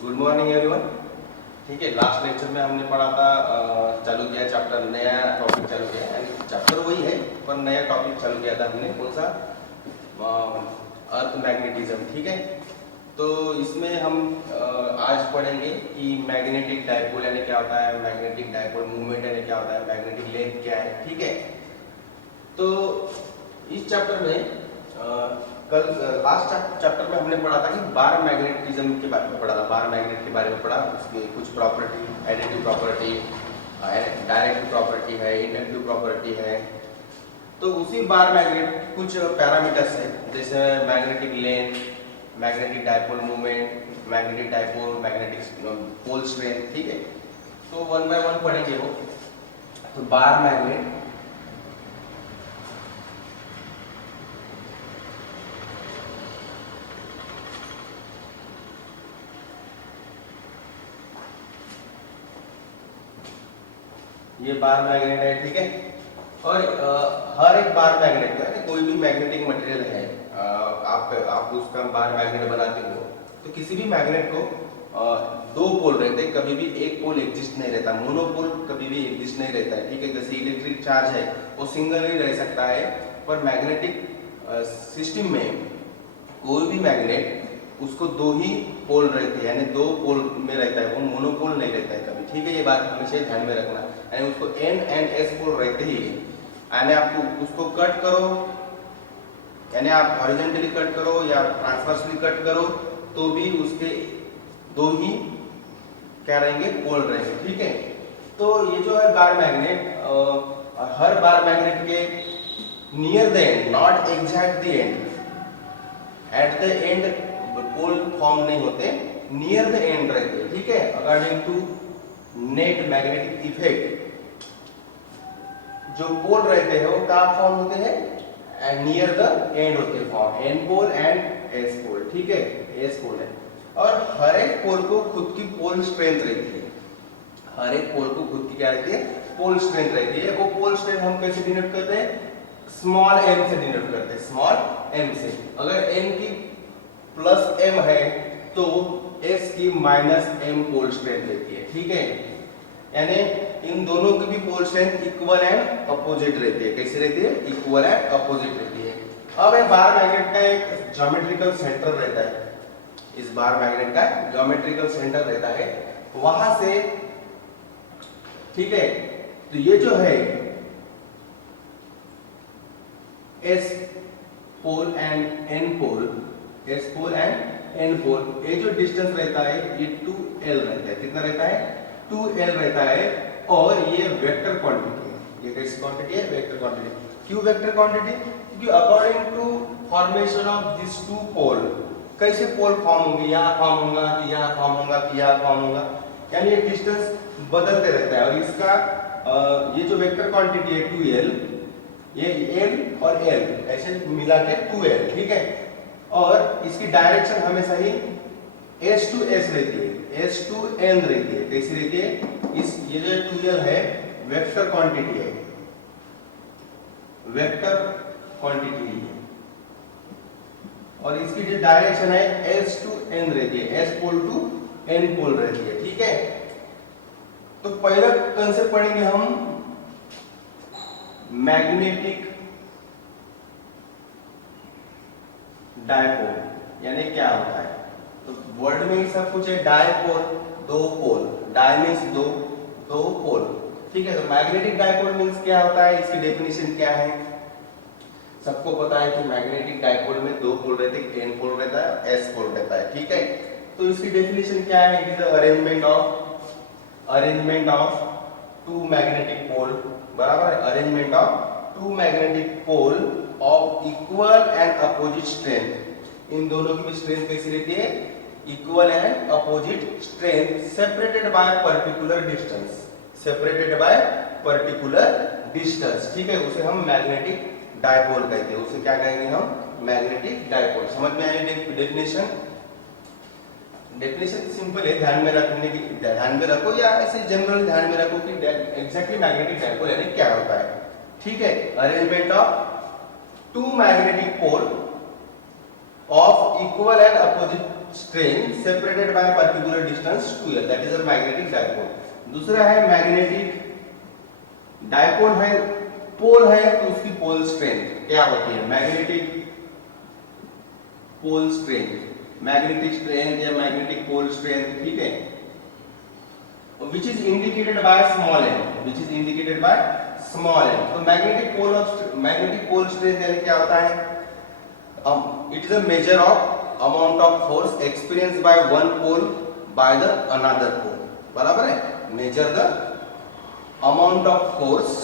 Good morning everyone. ठीक है, last lecture में हमने पढ़ा था, चालू किया चैप्टर, नया टॉपिक चालू किया, यानी चैप्टर वही है पर नया टॉपिक चालू किया था हमने। कौन सा? अर्थ मैग्नेटिज्म। ठीक है, तो इसमें हम आज पढ़ेंगे कि मैग्नेटिक डायपोल यानी क्या होता है, मैग्नेटिक डायपोल मूवमेंट यानी क्या होता है, मैग्नेटिक लेंथ क्या है। ठीक है, तो इस चैप्टर में कल लास्ट चैप्टर में हमने पढ़ा था कि बार मैग्नेटिज्म के बारे में पढ़ा था, बार मैग्नेट के बारे में पढ़ा, उसके कुछ property, additive property, directive property है, इंडक्टिव प्रॉपर्टी है। तो उसी बार मैग्नेट कुछ पैरामीटर्स है, जैसे magnetic length, magnetic dipole movement, magnetic dipole, magnetic pole strength. ठीक है, तो वन बाय वन पढ़ेंगे वो। तो बार मैग्नेट, ये बार मैग्नेट है। ठीक है, और हर एक बार मैग्नेट का, कोई भी मैग्नेटिक मटेरियल है, आप उसका बार मैग्नेट बनाते हो, तो किसी भी मैग्नेट को दो पोल रहते हैं, कभी भी एक पोल एग्जिस्ट नहीं रहता, मोनोपोल कभी भी एग्जिस्ट नहीं रहता है। ठीक है, जैसे इलेक्ट्रिक चार्ज है वो सिंगल ही रह सकता है, पर मैग्नेटिक सिस्टम में कोई भी मैग्नेट उसको दो ही पोल रहते हैं, यानी दो पोल में रहता है, वो मोनोपोल नहीं रहता है कभी। ठीक है, ये बात हमेशा ध्यान में रखना, यानी उसको एन एंड एस पोल रहते ही है। यानी आपको उसको कट करो, यानी आप हॉरिजॉन्टली कट करो या ट्रांसवर्सली कट करो, तो भी उसके दो ही क्या रहेंगे, पोल रहेंगे। ठीक है, तो ये जो है बार मैग्नेट, हर बार मैग्नेट के near the end, not exact the end, at the end pole form नहीं होते, नियर द एंड रहते हैं। ठीक है, according to net magnetic effect जो पोल रहते हैं वो कहाँ फॉर्म होते हैं, नियर द एंड होते हैं form, N pole and S pole. ठीक है, एस पोल है, और हर एक पोल को खुद की पोल स्ट्रेंथ रहती है, हर एक पोल को खुद की क्या रहती है, पोल स्ट्रेंथ रहती है। वो पोल स्ट्रेंथ हम कैसे डिनोट करते हैं, स्मॉल एम से डिनोट करते हैं, स्मॉल एम से। अगर एन की प्लस एम है तो एस की माइनस एम पोल स्ट्रेंथ रहती है। ठीक है, यानी इन दोनों की भी pole strength equal and opposite रहती है। कैसे रहती है, इक्वल एंड अपोजिट रहती है। अब एक बार मैग्नेट का एक ज्योमेट्रिकल सेंटर रहता है, इस बार मैग्नेट का ज्योमेट्रिकल सेंटर रहता है, वहां से, ठीक है, तो ये जो है S pole and N pole, S pole and N pole, ये जो डिस्टेंस रहता है ये 2l रहता है। कितना रहता है, 2l रहता है, और ये वेक्टर क्वांटिटी है। ये कैसी क्वांटिटी है, वेक्टर क्वांटिटी। क्यों वेक्टर क्वांटिटी, क्योंकि according to formation of this two pole, कैसे पोल फॉर्म होंगे, यहाँ फॉर्म होगा कि यहाँ फॉर्म होगा कि यहाँ फॉर्म होगा, यानी ये डिस्टेंस बदलते रहता है। और इसका ये जो वेक्टर क्वांटिटी है 2l, ये l और l ऐसे मिला के 2l। ठीक है, और इसकी डायरेक्शन हमेशा ही s to s रहती है, s to n रहती है। कैसी रहती है, इस ये जो 2l है वेक्टर क्वांटिटी है, वेक्टर क्वांटिटी है, और इसकी जो डायरेक्शन है s to n रहती है, s पोल टू n पोल रहती है। ठीक है, तो पहला कंसेप्ट पढ़ेंगे हम मैग्नेटिक डायपोल, यानी क्या होता है। तो वर्ड में ही सब कुछ है, डायपोल दो पोल, डाय मींस दो, दो पोल। ठीक है, तो मैग्नेटिक डायपोल मींस क्या होता है, इसकी डेफिनेशन क्या है। सबको पता है कि मैग्नेटिक डायपोल में दो पोल रहते हैं, एन पोल रहता है, एस पोल रहता है। ठीक है, तो इसकी डेफिनेशन क्या है, it is arrangement of two magnetic pole, बराबर है, arrangement of two magnetic pole of equal and opposite strength. इन दोनों की भी स्ट्रेंथ कैसी रहती है, equal and opposite strength, separated by particular distance, separated by particular distance. ठीक है, उसे हम मैग्नेटिक डायपोल कहते हैं, उसे क्या कहेंगे हम, मैग्नेटिक डायपोल। समझ में आई डेफिनेशन। डेफिनेशन सिंपल है, ध्यान में रखने की, ध्यान में रखो या ऐसे जनरल ध्यान में रखो कि एग्जैक्टली मैग्नेटिक डायपोल यानी क्या होता है। ठीक है, arrangement of two magnetic pole of equal and opposite strength separated by particular distance 2l, that is a magnetic dipole. दूसरा है मैग्नेटिक डायपोल है, पोल है तो उसकी पोल स्ट्रेंथ क्या होती है, magnetic pole strength, magnetic strength या मैग्नेटिक पोल स्ट्रेंथ, ठीक है, which is indicated by small n, which is indicated by small n। तो मैग्नेटिक पोल स्ट्रेंथ यानी क्या होता है, it is a measure of amount of force experienced by one pole by the another pole, बराबर है, measure the amount of force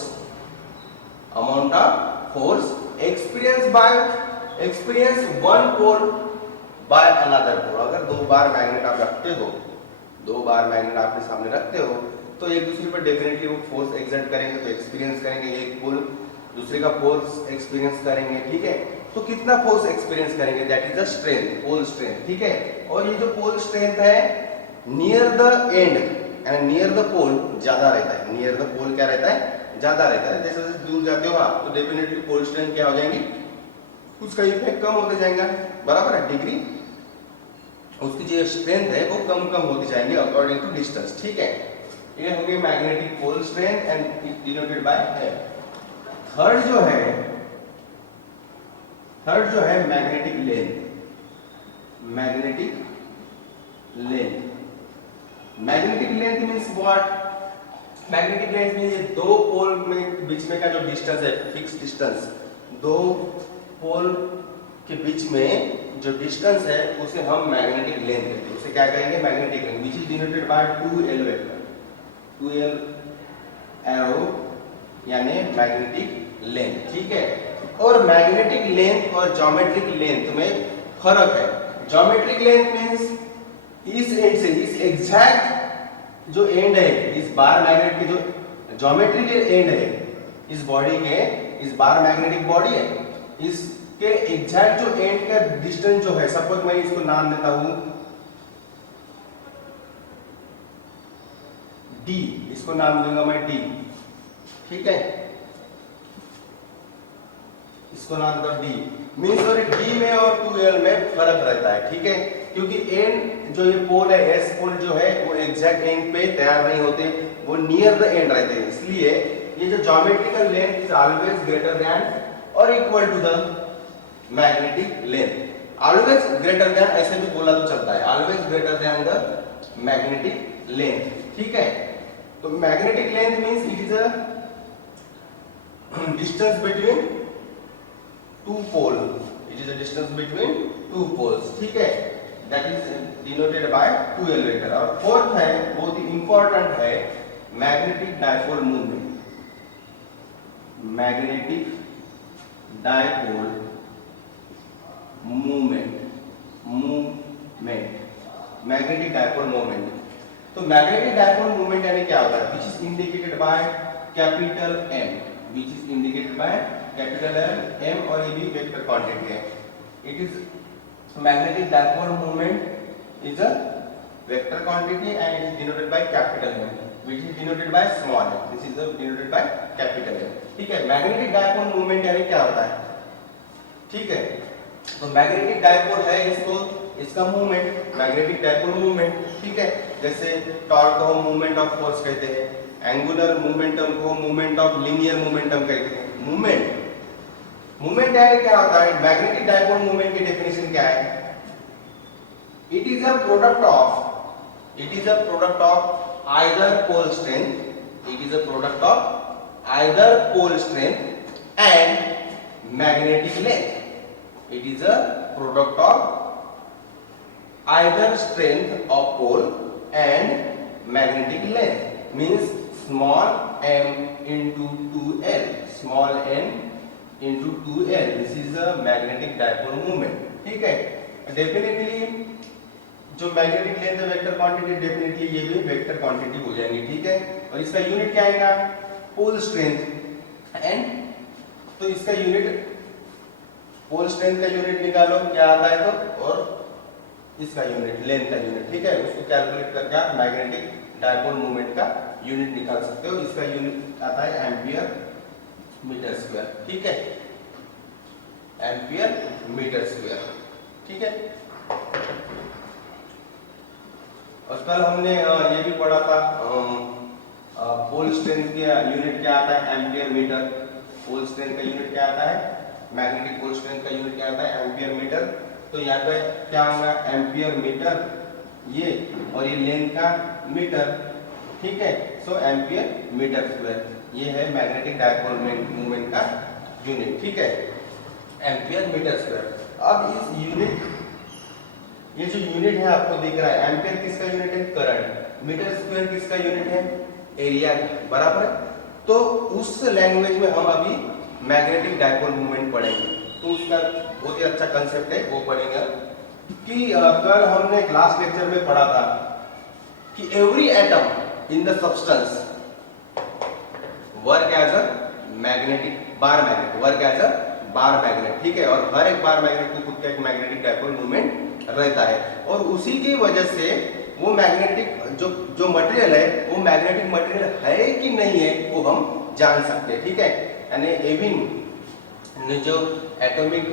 experienced one pole by another pole। अगर दो bar magnet आप रखते हो, दो बार मैग्नेट आपके सामने रखते हो तो एक दूसरे पर डेफिनेटली वो फोर्स एक्सर्ट करेंगे, तो एक्सपीरियंस करेंगे, एक पोल दूसरे का फोर्स एक्सपीरियंस करेंगे, ठीक है। तो कितना फोर्स एक्सपीरियंस करेंगे, that is the strength, pole strength, ठीक है। और ये जो पोल स्ट्रेंथ है near the end and near the pole ज्यादा रहता है, नियर द पोल क्या रहता है, ज्यादा रहता है। जैसे जैसे दूर जाते हो आप तो डेफिनेटली पोल स्ट्रेंथ क्या हो जाएंगी, उसका इफेक्ट कम होता जाएगा, बराबर है, डिग्री उसकी जो स्ट्रेंथ है वो कम होती जाएंगी अकॉर्डिंग टू डिस्टेंस, ठीक है। ये हो गई magnetic pole strength and denoted by F. Third जो है magnetic length, magnetic length means what, magnetic length means ये दो पोल में बीच में का जो डिस्टेंस है, फिक्स डिस्टेंस, दो पोल के बीच में जो डिस्टेंस है उसे हम मैग्नेटिक लेंथ कहते हैं, उसे क्या कहेंगे, magnetic length, which is denoted by 2l vector, 2l arrow यानी मैग्नेटिक लेंथ, ठीक है। और मैग्नेटिक लेंथ और ज्योमेट्रिक लेंथ में फर्क है। ज्योमेट्रिक लेंथ मींस इस एंड से इस एग्जैक्ट जो एंड है, इस बार मैग्नेट के जो ज्योमेट्रिक एंड है इस बॉडी के, इस बार मैग्नेटिक बॉडी है, इसके एग्जैक्ट जो एंड का डिस्टेंस जो है, सपोज मैं इसको नाम देता हूं d, इसको नाम दूंगा मैं d, ठीक है, इसको नाम दो d, मींस और d में और 2l में फर्क रहता है, ठीक है, क्योंकि एंड जो ये पोल है, s पोल जो है वो एग्जैक्ट एंड पे तैयार नहीं होते, वो नियर द एंड रहते हैं, इसलिए ये जो geometrical length is always greater than और equal to the magnetic length, always greater than, ऐसे भी बोला तो चलता है, always greater than the magnetic length, ठीक है। तो magnetic length means it is a distance between two pole, it is a distance between two poles, ठीक है, that is denoted by 2l vector. और फोर्थ है, बहुत ही इंपॉर्टेंट है, magnetic dipole movement, magnetic dipole magnetic dipole movement. तो magnetic dipole movement यानी क्या होता है, which is indicated by capital M, which is indicated by capital M, और ये भी वेक्टर क्वांटिटी है। It is magnetic dipole movement is a vector quantity and it is denoted by capital M, which is denoted by small m, this is denoted by capital M, ठीक है। Magnetic dipole movement यानी क्या होता है, ठीक है, तो magnetic dipole है इसको, इसका मूवमेंट मैग्नेटिक डायपोल मूवमेंट, ठीक है। जैसे टॉर्क को मूवमेंट ऑफ फोर्स कहते हैं, एंगुलर मोमेंटम को मूवमेंट ऑफ लीनियर मोमेंटम कहते हैं। मूवमेंट यानी क्या होता है, मैग्नेटिक डायपोल मूवमेंट की डेफिनेशन क्या है, it is a product of either pole strength, it is a product of either pole strength and magnetic length, it is a product of either strength of pole and magnetic length, means small m into 2l, small n into 2l, this is a magnetic dipole moment, ठीक है। Definitely जो magnetic length है vector quantity, definitely ये भी vector quantity हो जाएंगी, ठीक है। और इसका यूनिट क्या आएगा, पोल स्ट्रेंथ, एंड तो इसका यूनिट, पोल स्ट्रेंथ का यूनिट निकालो क्या आता है तो, और इसका यूनिट लेंथ का यूनिट, ठीक है, उसको कैलकुलेट करके आप मैग्नेटिक डायपोल मूवमेंट का यूनिट निकाल सकते हो। इसका यूनिट आता है एम्पियर मीटर स्क्वायर, ठीक है, एम्पियर मीटर स्क्वायर, ठीक है। और कल हमने ये भी पढ़ा था पोल स्ट्रेंथ के यूनिट क्या आता है, एम्पियर मीटर। पोल स्ट्रेंथ का यूनिट क्या आता है, मैग्नेटिक पोल स्ट्रेंथ का यूनिट क्या आता है, एम्पियर मीटर। तो यहाँ पे क्या होगा, एम्पियर मीटर ये, और ये लेंथ का मीटर, ठीक है। सो एम्पियर मीटर स्क्वायर, ये है मैग्नेटिक डायपोल मूवमेंट का यूनिट, ठीक है, एम्पियर मीटर स्क्वायर। अब इस यूनिट, ये जो यूनिट है आपको दिख रहा है, एम्पियर किसका यूनिट है, करंट। मीटर स्क्वायर किसका यूनिट है, एरिया, बराबर है। तो उस लैंग्वेज में हम अभी मैग्नेटिक डायपोल मूवमेंट पढ़ेंगे, तो उसका बहुत ही अच्छा कंसेप्ट है, वो पढ़ेंगे कि कल हमने क्लास लेक्चर में पढ़ा था कि every atom in the substance work as a magnetic bar magnet, work as a bar magnet, ठीक है। और हर एक बार मैग्नेट को खुद का एक मैग्नेटिक डायपोल मूवमेंट रहता है, और उसी की वजह से वो मैग्नेटिक जो मटेरियल है वो मैग्नेटिक मटेरियल है कि नहीं है वो हम जान सकते हैं, ठीक है। यानी एविन ने जो एटॉमिक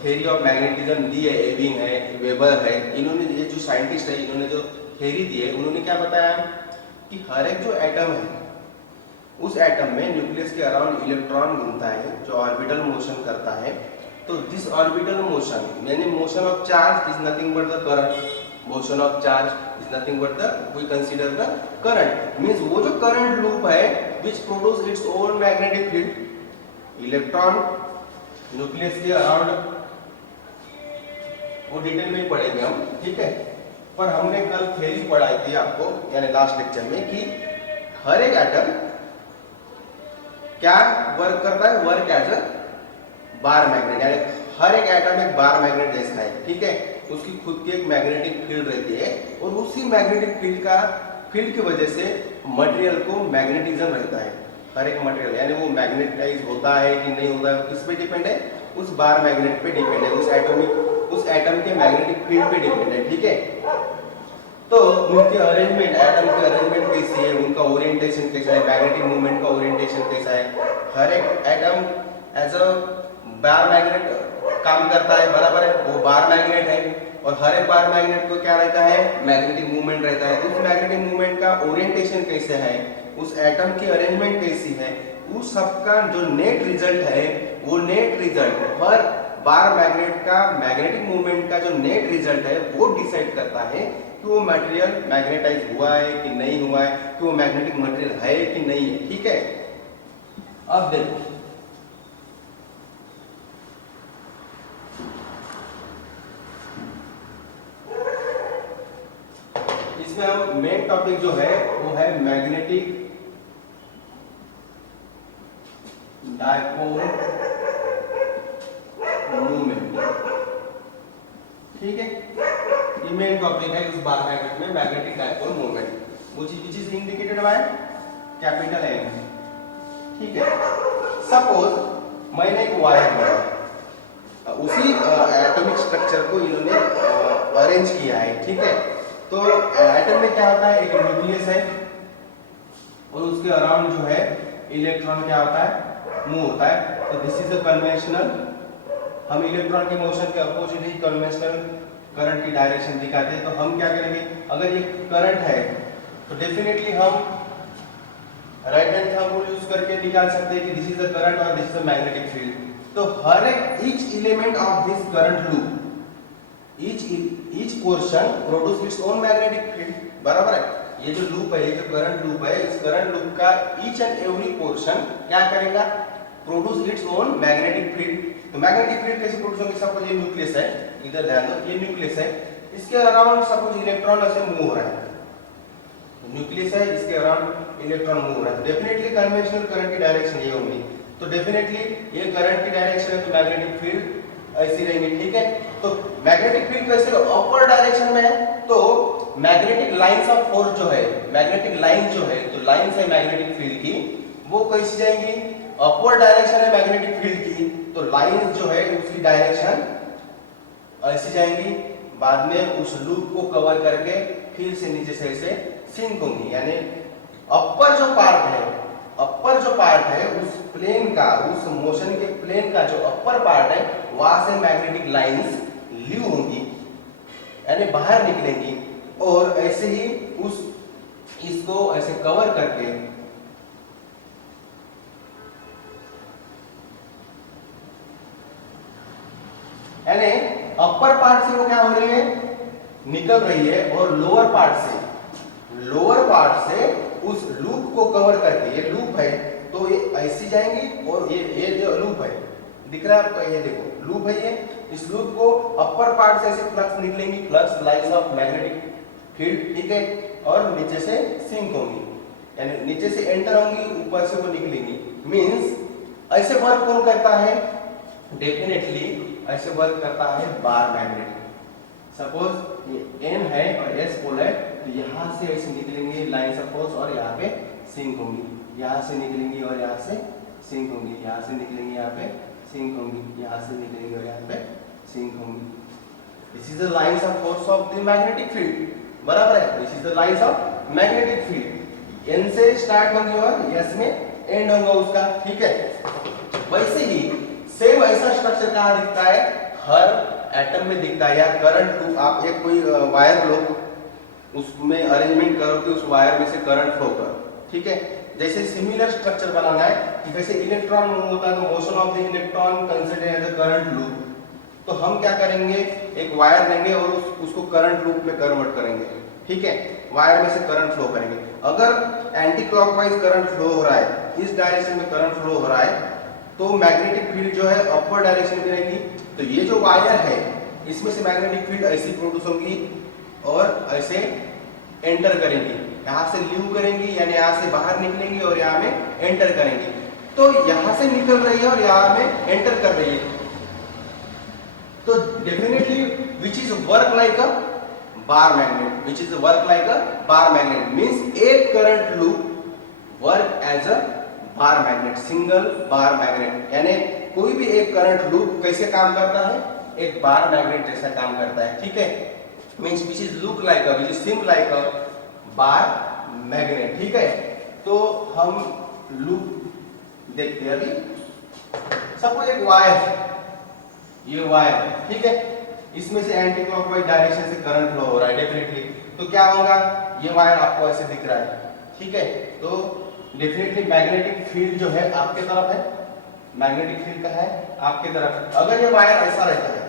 थ्योरी ऑफ मैग्नेटिज्म दी है, एविन है, वेबर है, इन्होंने, ये जो साइंटिस्ट है, इन्होंने जो थ्योरी दी है, उन्होंने क्या बताया कि हर एक जो एटम है उस एटम में न्यूक्लियस के अराउंड इलेक्ट्रॉन घूमता है जो ऑर्बिटल मोशन करता है। तो दिस ऑर्बिटल मोशन यानी motion of charge is nothing but the current, motion of charge is nothing but the, we consider the current, means वो जो करंट लूप है which produce its own magnetic field, electron nucleus के अराउंड, वो detail में ही पढ़ेंगे हम, ठीक है। पर हमने कल थ्योरी पढ़ाई थी आपको, यानी लास्ट लेक्चर में, कि हर एक एटम क्या वर्क करता है, work as a bar magnet, यानी हर एक एटम एक बार मैग्नेट जैसा है, ठीक है। उसकी खुद की एक मैग्नेटिक फील्ड रहती है, और उसी मैग्नेटिक फील्ड की वजह से मटेरियल को मैग्नेटिज्म रहता है। हर एक मटेरियल यानी वो मैग्नेटाइज होता है कि नहीं होता है, किस पे डिपेंड है, उस बार मैग्नेट पे डिपेंड है, उस एटम के मैग्नेटिक फील्ड पे डिपेंड है, ठीक है। तो उनके अरेंजमेंट, एटम के अरेंजमेंट कैसी है, उनका ओरिएंटेशन कैसा है, मैग्नेटिक मूवमेंट का ओरिएंटेशन कैसा है, हर एक atom as a bar magnet काम करता है, बराबर है, वो बार मैग्नेट है, और हर एक बार मैग्नेट को क्या रहता है, मैग्नेटिक मूवमेंट रहता है। उस मैग्नेटिक मूवमेंट का ओरिएंटेशन कैसे है, उस एटम की अरेंजमेंट कैसी है, उस सबका जो नेट रिजल्ट है, वो नेट रिजल्ट हर बार मैग्नेट का मैग्नेटिक मूवमेंट का जो नेट रिजल्ट है वो डिसाइड करता है कि वो मटेरियल मैग्नेटाइज हुआ है कि नहीं हुआ है, कि वो मैग्नेटिक मटेरियल है कि नहीं है, ठीक है। अब देखो इसमें हम मेन टॉपिक जो है वो है मैग्नेटिक डायपोल मूवमेंट, ठीक है। ये मेन टॉपिक है इस बार मैग्नेट में, magnetic dipole movement, which is indicated by capital M, ठीक है। सपोज मैंने एक वायर लिया, उसी एटॉमिक स्ट्रक्चर को इन्होंने अरेंज किया है, ठीक है। तो एटम में क्या होता है, एक न्यूक्लियस है, और उसके अराउंड जो है इलेक्ट्रॉन क्या होता है, मूव होता है। तो दिस इज अ कन्वेंशनल, हम इलेक्ट्रॉन के मोशन के अपोजिट ही कन्वेंशनल करंट की डायरेक्शन दिखाते हैं। तो हम क्या करेंगे, अगर ये करंट है तो डेफिनेटली हम right hand thumb rule use करके निकाल सकते हैं कि दिस इज द करंट और this is the magnetic field. तो हर एक each element of this current loop, each portion produce its own magnetic field, बराबर है। ये जो लूप है, ये जो करंट लूप है, इस करंट लूप का ईच एंड एवरी पोर्शन क्या करेगा, produce its own magnetic field. तो मैग्नेटिक फील्ड कैसे प्रोड्यूस होगी, सपोज ये न्यूक्लियस है, इधर ध्यान दो, ये न्यूक्लियस है, इसके अराउंड सपोज इलेक्ट्रॉन ऐसे मूव हो रहा है, न्यूक्लियस है, इसके अराउंड इलेक्ट्रॉन मूव हो रहा है, डेफिनेटली कन्वेंशनल करंट की डायरेक्शन ये होगी। तो डेफिनेटली ये करंट की डायरेक्शन है, तो मैग्नेटिक फील्ड ऐसी रहेंगी, ठीक है। तो मैग्नेटिक फील्ड कैसे अपर डायरेक्शन में है, तो मैग्नेटिक लाइंस ऑफ फोर्स जो है, मैग्नेटिक लाइन जो है, तो लाइंस है मैग्नेटिक फील्ड की, वो कैसी जाएंगी, अपवर्ड डायरेक्शन है मैग्नेटिक फील्ड की, तो लाइंस जो है उसकी डायरेक्शन ऐसी जाएंगी, बाद में उस लूप को कवर करके फिर से नीचे से ऐसे सिंक होंगी। यानी अपर जो पार्ट है उस प्लेन का, उस मोशन के प्लेन का जो अपर पार्ट है, वहां से मैग्नेटिक लाइंस लीव होंगी, यानी बाहर निकलेंगी। और ऐसे ही उस इसको ऐसे कवर करके यानी अपर पार्ट से वो क्या हो रही है, निकल रही है, और लोअर पार्ट से उस लूप को कवर करके, ये लूप है तो ये ऐसी जाएंगी, और ये जो लूप है दिख रहा है आपको, ये देखो लूप है ये, इस लूप को अपर पार्ट से ऐसे फ्लक्स निकलेंगी, flux lines of magnetic field, ठीक है, और नीचे से सिंक होंगी, यानी नीचे से एंटर होंगी, ऊपर से वो निकलेंगी। मींस ऐसे वर्क कौन करता है, डेफिनेटली ऐसे वर्क करता है बार मैग्नेट। सपोज ये एन है और एस पोल है, तो यहाँ से ऐसे निकलेंगे लाइंस ऑफ फोर्स और यहाँ पे सिंक होंगी, यहाँ से निकलेंगी और यहाँ से सिंक होंगी, यहाँ से निकलेंगी, यहाँ पे सिंक होंगी, यहाँ से निकलेंगी और यहाँ पे सिंक होंगी। This is the lines of force of the magnetic field, बराबर है, this is the lines of magnetic field. N से स्टार्ट होंगी और एस में एंड होगा उसका, ठीक है। वैसे ही सेम ऐसा स्ट्रक्चर कहाँ दिखता है, हर एटम में दिखता है, या करंट लूप, आप एक कोई वायर लो, उसमें अरेंजमेंट करो कि उस वायर में से करंट फ्लो करो, ठीक है। जैसे सिमिलर स्ट्रक्चर बनाना है कि जैसे इलेक्ट्रॉन मूव होता है तो motion of the electron consider as a current loop, तो हम क्या करेंगे, एक वायर लेंगे और उसको करंट लूप में कन्वर्ट करेंगे, ठीक है, वायर में से करंट फ्लो करेंगे। अगर एंटी क्लॉकवाइज करंट फ्लो हो रहा है, इस डायरेक्शन में करंट फ्लो हो रहा है, तो मैग्नेटिक फील्ड जो है अपर डायरेक्शन में रहेगी, तो ये जो वायर है इसमें से मैग्नेटिक फील्ड ऐसी प्रोड्यूस होगी और ऐसे एंटर करेंगी, यहाँ से लीव करेंगी, यानी यहाँ से बाहर निकलेंगी और यहाँ में एंटर करेंगी, तो यहाँ से निकल रही है और यहाँ में एंटर कर रही है, तो definitely which is work like a bar magnet, which is work like a bar magnet, means एक current loop work as a bar magnet, single bar magnet, यानी कोई भी एक करंट लूप कैसे काम करता है, एक बार मैग्नेट जैसा काम करता है, ठीक है। Means which is look like a, which is SIM like a bar magnet, ठीक है। तो हम लूप देखते हैं अभी। सपोज एक वायर है, ये वायर है, ठीक है, इसमें से एंटी क्लॉकवाइज डायरेक्शन से करंट फ्लो हो रहा है डेफिनेटली, तो क्या होगा, ये वायर आपको ऐसे दिख रहा है, ठीक है, तो डेफिनेटली मैग्नेटिक फील्ड जो है आपके तरफ है, मैग्नेटिक फील्ड का है आपके तरफ। अगर ये वायर ऐसा रहता है,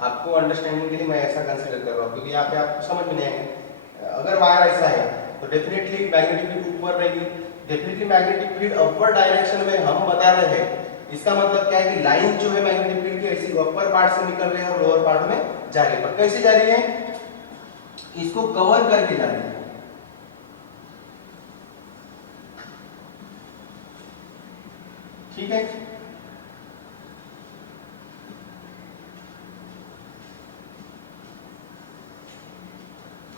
आपको अंडरस्टैंडिंग के लिए मैं ऐसा कंसीडर कर रहा हूँ क्योंकि यहाँ पे आपको समझ में नहीं आएगा, अगर वायर ऐसा है तो डेफिनेटली मैग्नेटिक फील्ड ऊपर रहेगी, definitely magnetic field upper direction में हम बता रहे हैं, इसका मतलब क्या है कि लाइन जो है मैग्नेटिक फील्ड की ऐसी अपर पार्ट से निकल रही है और लोअर पार्ट में जा रही है, पर कैसे जा रही है, इसको कवर करके जा रही है, ठीक है।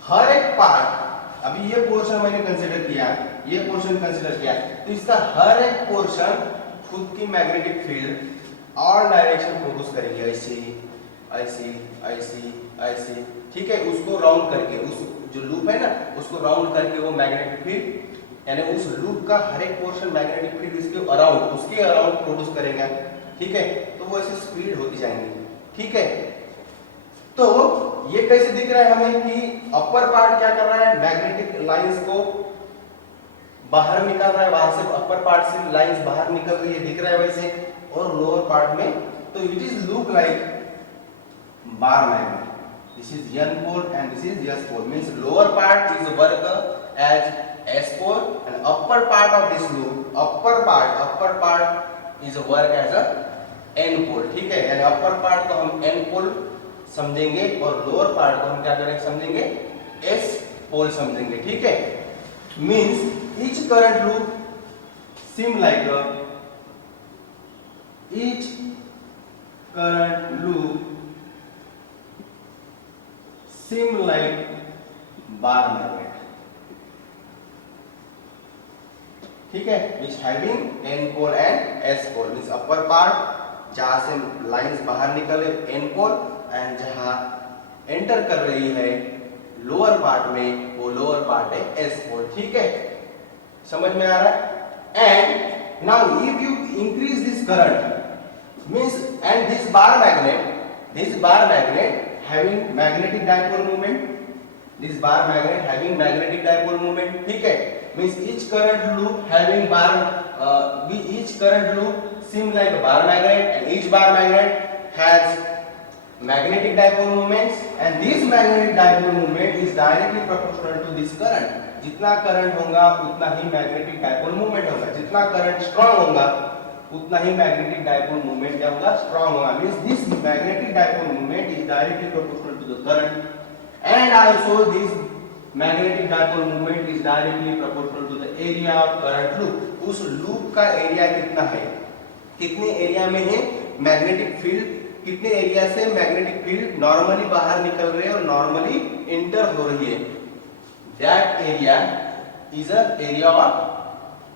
हर एक पार्ट, अभी ये पोर्शन मैंने कंसीडर किया, ये पोर्शन कंसीडर किया, तो इसका हर एक पोर्शन खुद की magnetic field all direction produce करेगी, ऐसी ऐसी ऐसी ऐसी, ठीक है, उसको राउंड करके, उस जो लूप है ना उसको राउंड करके वो मैग्नेटिक फील्ड, यानी उस लूप का हर एक पोर्शन मैग्नेटिक फील्ड उसके अराउंड प्रोड्यूस करेगा, ठीक है, तो वो ऐसे स्पीड होती जाएंगी, ठीक है। तो ये कैसे दिख रहा है हमें कि अपर पार्ट क्या कर रहा है, मैग्नेटिक लाइंस को बाहर निकाल रहा है, वहां से अपर पार्ट से लाइंस बाहर निकल रही है, दिख रहा है वैसे, और लोअर पार्ट में, तो it is look like bar magnet, this is n pole and this is s pole, means lower part is work as s pole and upper part of this loop, upper part is work as a n pole, ठीक है, यानी upper part को हम n pole समझेंगे और lower part को हम क्या करेंगे समझेंगे, s pole समझेंगे, ठीक है। Means each current loop seem like a, each current loop seem like bar magnet, ठीक है, which having n pole and s pole, means upper part जहां से लाइंस बाहर निकले n pole एंड जहां एंटर कर रही है लोअर पार्ट में, वो लोअर पार्ट है s pole, ठीक है, समझ में आ रहा है। And now if you increase this current means, and this bar magnet having magnetic dipole moment, this bar magnet having magnetic dipole moment, ठीक है, means each current loop having bar each current loop seem like a bar magnet and each bar magnet has magnetic dipole moments and this magnetic dipole moment is directly proportional to this current. जितना current होगा उतना ही magnetic dipole movement होगा, जितना current strong होगा उतना ही magnetic dipole movement क्या होगा, strong होगा, means this magnetic dipole movement is directly proportional to the current and also this magnetic dipole movement is directly proportional to the area of current loop. उस loop का area कितना है, कितने area में है मैग्नेटिक फील्ड, कितने area से magnetic field normally बाहर निकल रहे हैं और नॉर्मली इंटर हो रही है, that area is a area of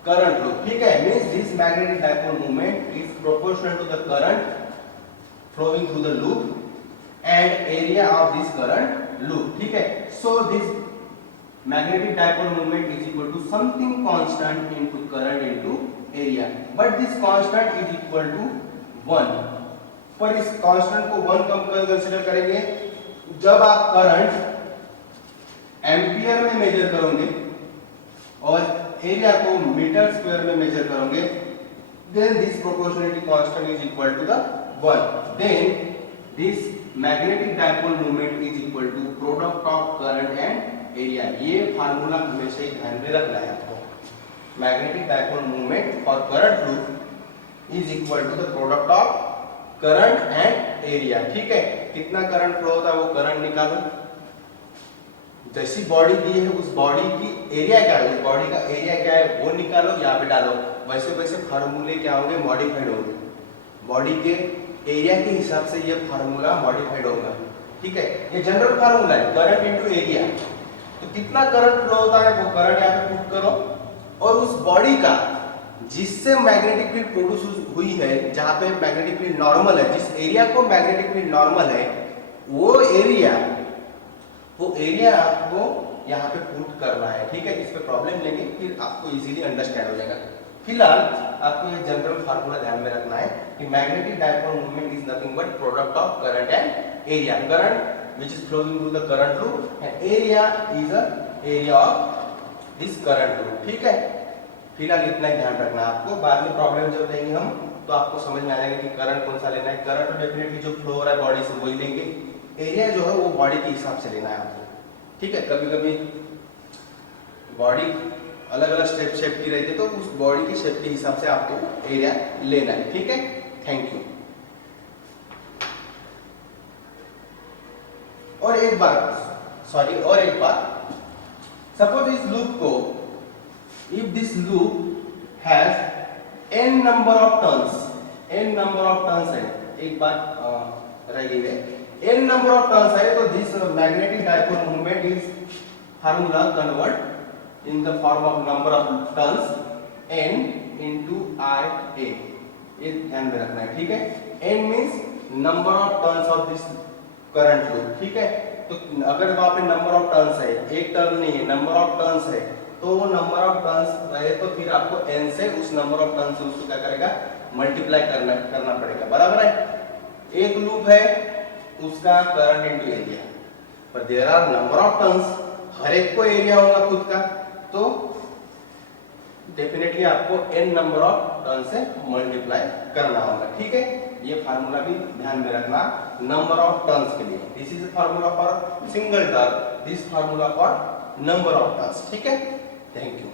current loop, ठीक है, means this magnetic dipole movement is proportional to the current flowing through the loop and area of this current loop, ठीक है। So this magnetic dipole moment is equal to something constant into current into area, but this constant is equal to 1। पर इस constant को 1 कब consider करेंगे, जब आप current ampere में मेजर करोगे और एरिया को मीटर स्क्वायर में मेजर करोगे, then this proportionality constant is equal to the 1, then this magnetic dipole moment is equal to product of current and area. ये फार्मूला हमेशा ही ध्यान में रखना है आपको, magnetic dipole movement for current loop is equal to the product of current and area, ठीक है, कितना करंट फ्लो होता है वो करंट निकालो, जैसी बॉडी दी है उस बॉडी की एरिया क्या है, उस बॉडी का एरिया क्या है वो निकालो, यहाँ पे डालो, वैसे वैसे फार्मूले क्या होंगे, मॉडिफाइड होंगे, बॉडी के एरिया के हिसाब से ये फार्मूला मॉडिफाइड होगा, ठीक है, ये जनरल फार्मूला है, करंट इनटू एरिया। तो कितना करंट फ्लो होता है वो करंट यहाँ पे पुट करो और उस बॉडी का जिससे मैग्नेटिक फील्ड प्रोड्यूस हुई है, जहां पे मैग्नेटिक फील्ड नॉर्मल है, जिस एरिया को मैग्नेटिक फील्ड नॉर्मल है वो एरिया आपको यहाँ पे पुट करना है, ठीक है, इस पे प्रॉब्लम लेंगे फिर आपको इजीली अंडरस्टैंड हो जाएगा। फिलहाल आपको ये जनरल फार्मूला ध्यान में रखना है कि magnetic dipole movement is nothing but product of current and area, current which is flowing through the current loop and area is a area of this current loop, ठीक है। फिलहाल इतना ही ध्यान रखना है आपको, बाद में प्रॉब्लम जब लेंगे हम तो आपको समझ में आ जाएगा कि करंट कौन सा लेना है, करंट तो डेफिनेटली जो फ्लो हो रहा है बॉडी से वही लेंगे, एरिया जो है वो बॉडी के हिसाब से लेना है आपको, ठीक है। कभी कभी बॉडी अलग अलग शेप की रहती है तो उस बॉडी की शेप के हिसाब से आपको एरिया लेना है, ठीक है। Thank you. और एक बात, सपोज इस लूप को, if this loop has n number of turns है, एक बात रह गई है, n नंबर ऑफ टर्न्स है तो this magnetic dipole movement is formula convert in the form of number of turns n into IA, ये ध्यान में रखना है, ठीक है। n means number of turns of this current loop, ठीक है। तो अगर वहां पे नंबर ऑफ टर्न्स है, एक टर्न नहीं है, नंबर ऑफ टर्न्स है, तो वो नंबर ऑफ टर्न्स रहे तो फिर आपको n से उस नंबर ऑफ टर्न से उसको क्या करेगा, मल्टीप्लाई करना पड़ेगा, बराबर है। एक लूप है उसका करंट इनटू एरिया, पर there are number of turns, हर एक को एरिया होगा खुद का, तो डेफिनेटली आपको n नंबर ऑफ टर्न से मल्टीप्लाई करना होगा, ठीक है। ये फार्मूला भी ध्यान में रखना नंबर ऑफ टर्न्स के लिए, this is formula for single turn, this formula for number of turns, ठीक है। Thank you.